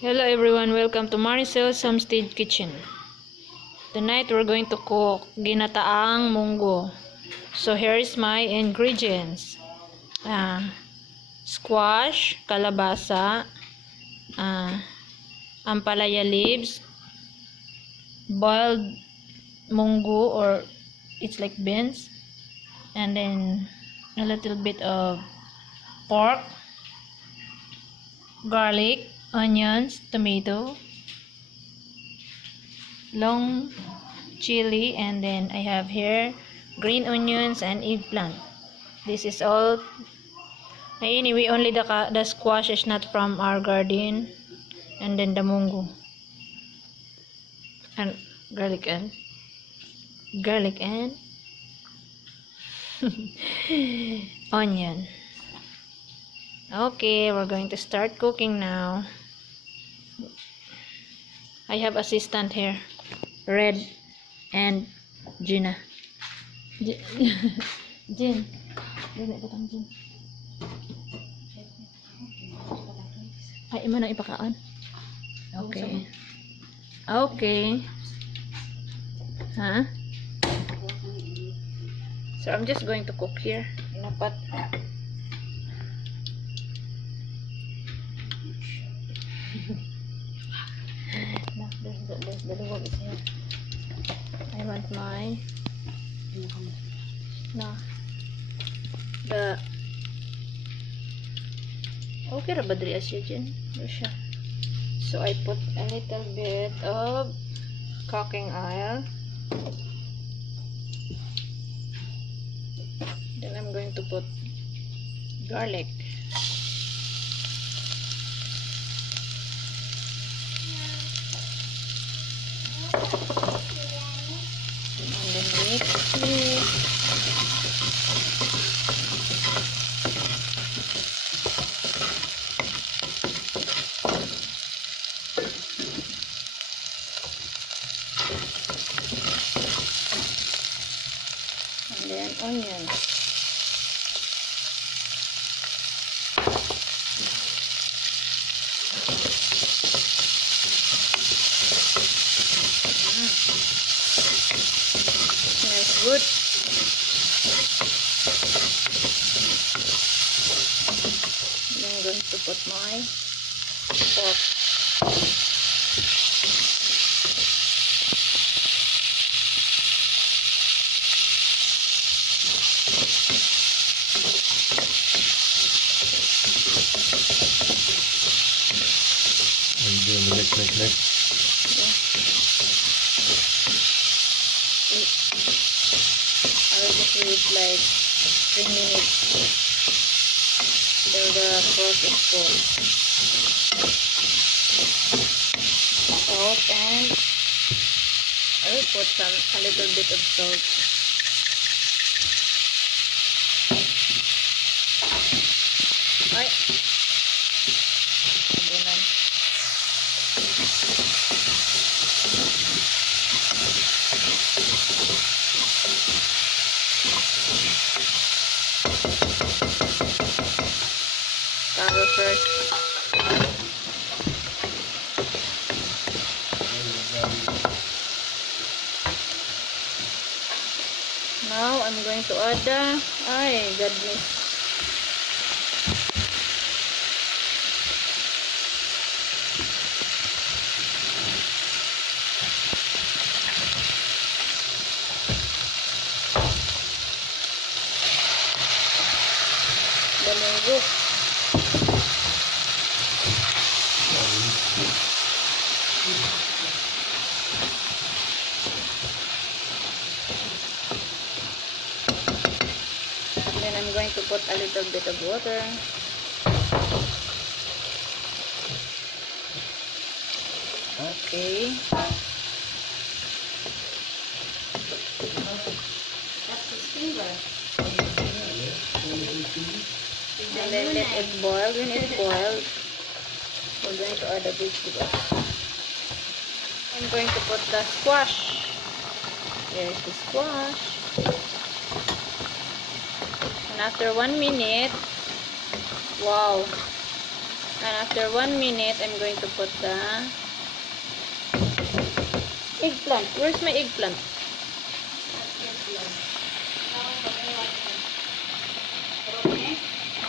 Hello everyone, welcome to Maricel's Homestead Kitchen. Tonight we're going to cook ginataang munggo. So here is my ingredients. Squash, kalabasa, ampalaya leaves, boiled munggo or it's like beans, and then a little bit of pork, garlic, onions, tomato, long chili, and then I have here green onions and eggplant. This is all. Anyway, only the squash is not from our garden, and then the mungo and garlic and onion. Okay, we're going to start cooking now. I have assistant here, Red and Gina. Jin. Jin. Ay, ima nang ipakaon. Okay. Okay. Huh? So I'm just going to cook here. Dapat. There's the luwag is here. I want my okay ra ba diri asya dyan? Siya. So I put a little bit of cooking oil. Then I'm going to put garlic. And then mix. And then onion. Smells good. Then I'm going to put my pork. Are you doing the mix? Yeah. I will just wait like 3 minutes till the pork is cooked. Salt, and I will put a little bit of salt. Ay. Ayan. Cover first. Now I'm going to add the goodness. The munggo. Then I'm going to put a little bit of water. Okay. And then let it boil. When it boils, we're going to add the vegetable. I'm going to put the squash. There's the squash. And after 1 minute, wow, And after 1 minute, I'm going to put the eggplant. Where's my eggplant?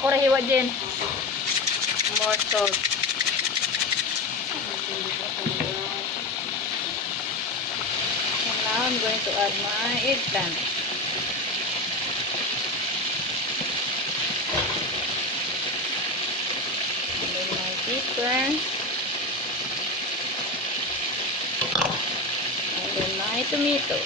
Ako rahiwa din. More salt. And now I'm going to add my eggplant. And then my pepper. And then my tomato.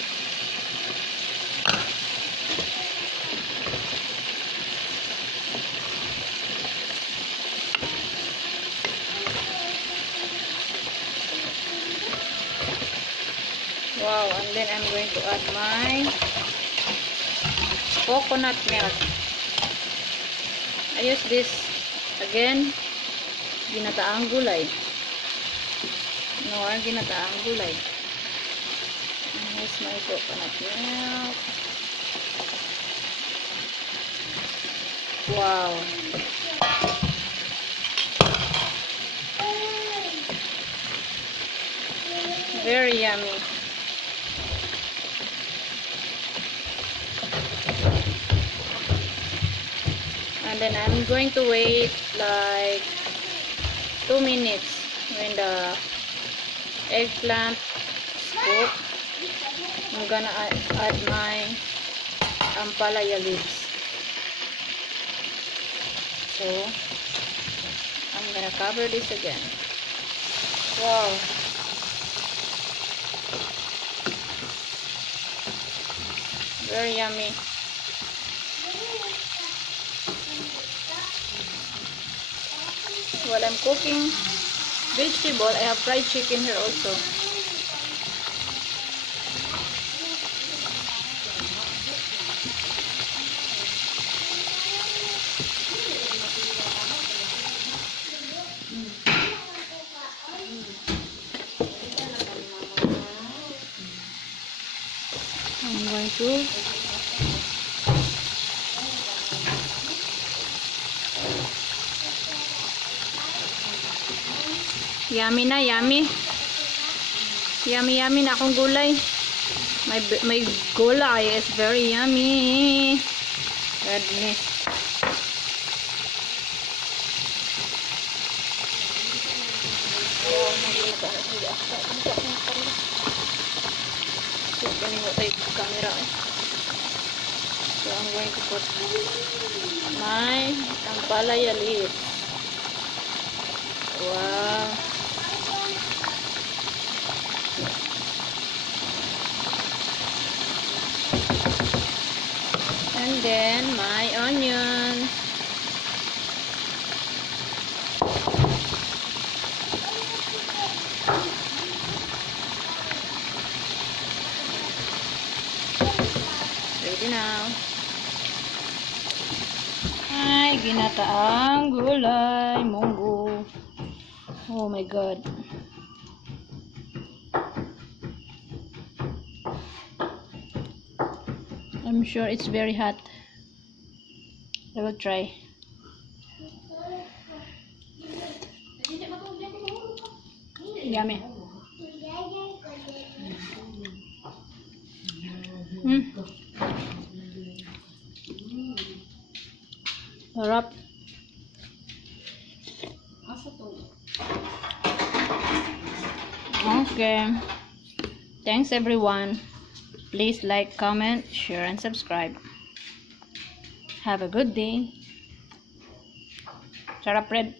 Wow, and then I'm going to add my coconut milk. I use this again, ginataang gulay. Nor ginataang gulay. And here's my coconut milk. Wow. Very yummy. And then I'm going to wait like 2 minutes when the eggplant is cooked. I'm gonna add my ampalaya leaves. So I'm gonna cover this again. Wow. Very yummy. While I'm cooking vegetable, I have fried chicken here also. I'm going to yummy na, yummy. Yummy, yummy na akong gulay. My gulay is very yummy. Goodness. So I'm going to put my ampalaya leaves. Wow. And then my onions. Ready now. Ay, ginataang gulay, munggo. Oh my God. I'm sure it's very hot. I will try. Yummy. Sarap. Okay. Thanks everyone. Please like, comment, share, and subscribe. Have a good day. Sarap red.